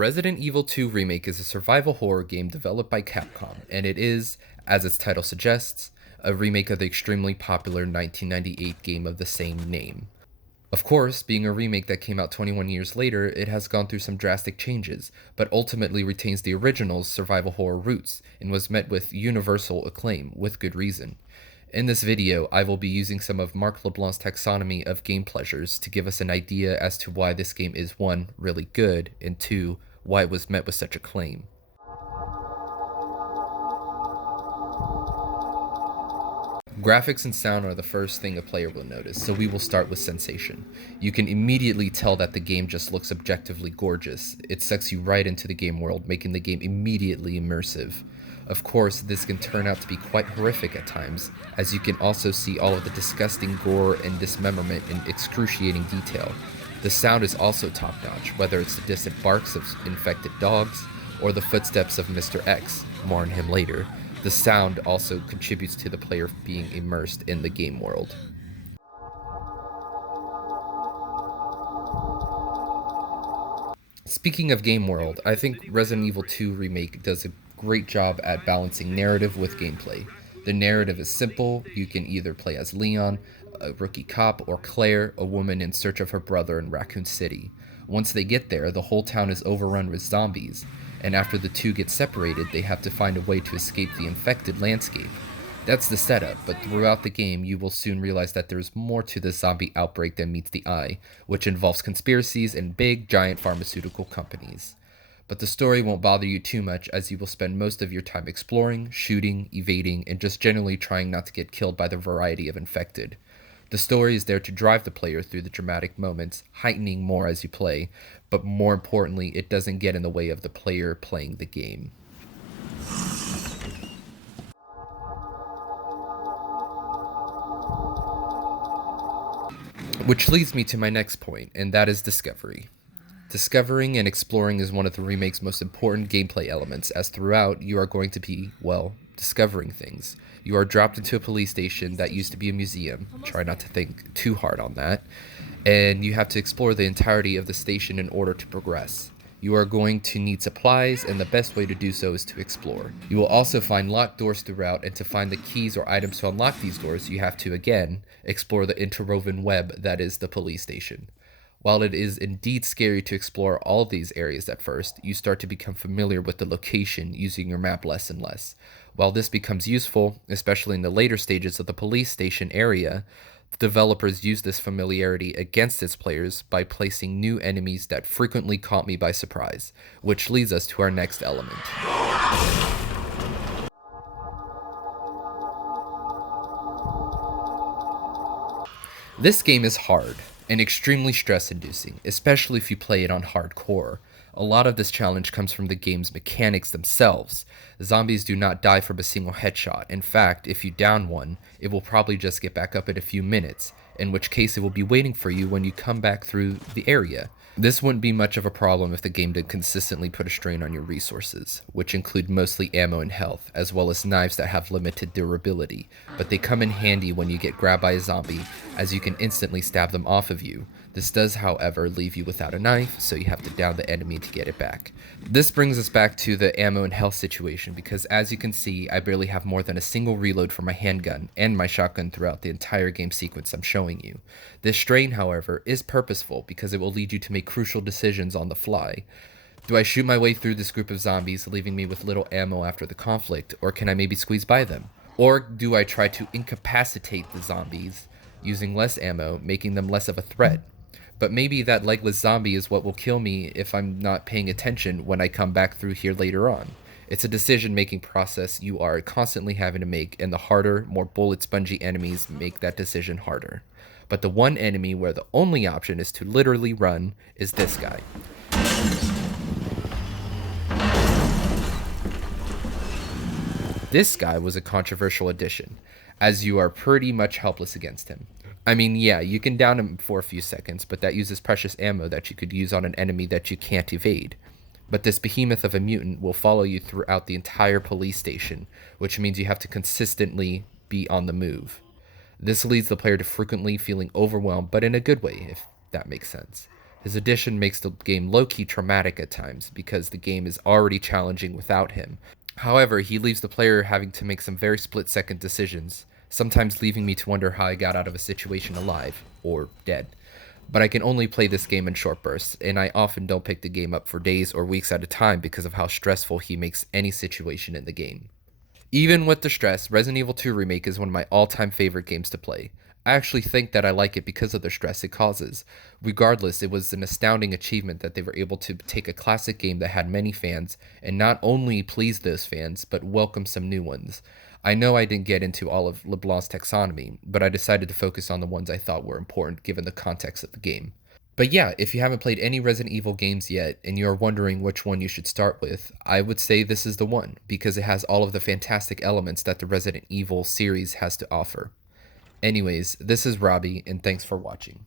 Resident Evil 2 Remake is a survival horror game developed by Capcom, and it is, as its title suggests, a remake of the extremely popular 1998 game of the same name. Of course, being a remake that came out 21 years later, it has gone through some drastic changes, but ultimately retains the original's survival horror roots and was met with universal acclaim, with good reason. In this video, I will be using some of Marc LeBlanc's taxonomy of game pleasures to give us an idea as to why this game is 1. Really good, and 2. Why it was met with such acclaim. Graphics and sound are the first thing a player will notice, so we will start with sensation. You can immediately tell that the game just looks objectively gorgeous. It sucks you right into the game world, making the game immediately immersive. Of course, this can turn out to be quite horrific at times, as you can also see all of the disgusting gore and dismemberment in excruciating detail. The sound is also top-notch, whether it's the distant barks of infected dogs or the footsteps of Mr. X, more on him later. The sound also contributes to the player being immersed in the game world. Speaking of game world, I think Resident Evil 2 Remake does a great job at balancing narrative with gameplay. The narrative is simple. You can either play as Leon, a rookie cop, or Claire, a woman in search of her brother in Raccoon City. Once they get there, the whole town is overrun with zombies, and after the two get separated, they have to find a way to escape the infected landscape. That's the setup, but throughout the game, you will soon realize that there's more to the zombie outbreak than meets the eye, which involves conspiracies and big, giant pharmaceutical companies. But the story won't bother you too much, as you will spend most of your time exploring, shooting, evading, and just generally trying not to get killed by the variety of infected. The story is there to drive the player through the dramatic moments, heightening more as you play, but more importantly, it doesn't get in the way of the player playing the game. Which leads me to my next point, and that is discovery. Discovering and exploring is one of the remake's most important gameplay elements, as throughout you are going to be, well, discovering things. You are dropped into a police station that used to be a museum, try not to think too hard on that, and you have to explore the entirety of the station in order to progress. You are going to need supplies, and the best way to do so is to explore. You will also find locked doors throughout, and to find the keys or items to unlock these doors, you have to, again, explore the interwoven web that is the police station. While it is indeed scary to explore all of these areas at first, you start to become familiar with the location using your map less and less. While this becomes useful, especially in the later stages of the police station area, developers use this familiarity against its players by placing new enemies that frequently caught me by surprise, which leads us to our next element. This game is hard and extremely stress-inducing, especially if you play it on hardcore. A lot of this challenge comes from the game's mechanics themselves. Zombies do not die from a single headshot. In fact, if you down one, it will probably just get back up in a few minutes, in which case it will be waiting for you when you come back through the area. This wouldn't be much of a problem if the game did consistently put a strain on your resources, which include mostly ammo and health, as well as knives that have limited durability, but they come in handy when you get grabbed by a zombie, as you can instantly stab them off of you. This does, however, leave you without a knife, so you have to down the enemy to get it back. This brings us back to the ammo and health situation, because as you can see, I barely have more than a single reload for my handgun and my shotgun throughout the entire game sequence I'm showing you. This strain, however, is purposeful because it will lead you to make crucial decisions on the fly. Do I shoot my way through this group of zombies, leaving me with little ammo after the conflict, or can I maybe squeeze by them? Or do I try to incapacitate the zombies, using less ammo, making them less of a threat? But maybe that legless zombie is what will kill me if I'm not paying attention when I come back through here later on. It's a decision-making process you are constantly having to make, and the harder, more bullet-spongy enemies make that decision harder. But the one enemy where the only option is to literally run is this guy. This guy was a controversial addition, as you are pretty much helpless against him. I mean, yeah, you can down him for a few seconds, but that uses precious ammo that you could use on an enemy that you can't evade. But this behemoth of a mutant will follow you throughout the entire police station, which means you have to consistently be on the move. This leads the player to frequently feeling overwhelmed, but in a good way, if that makes sense. His addition makes the game low-key traumatic at times because the game is already challenging without him. However, he leaves the player having to make some very split-second decisions, sometimes leaving me to wonder how I got out of a situation alive, or dead. But I can only play this game in short bursts, and I often don't pick the game up for days or weeks at a time because of how stressful he makes any situation in the game. Even with the stress, Resident Evil 2 Remake is one of my all-time favorite games to play. I actually think that I like it because of the stress it causes. Regardless, it was an astounding achievement that they were able to take a classic game that had many fans and not only please those fans, but welcome some new ones. I know I didn't get into all of LeBlanc's taxonomy, but I decided to focus on the ones I thought were important given the context of the game. But yeah, if you haven't played any Resident Evil games yet and you're wondering which one you should start with, I would say this is the one because it has all of the fantastic elements that the Resident Evil series has to offer. Anyways, this is Robbie, and thanks for watching.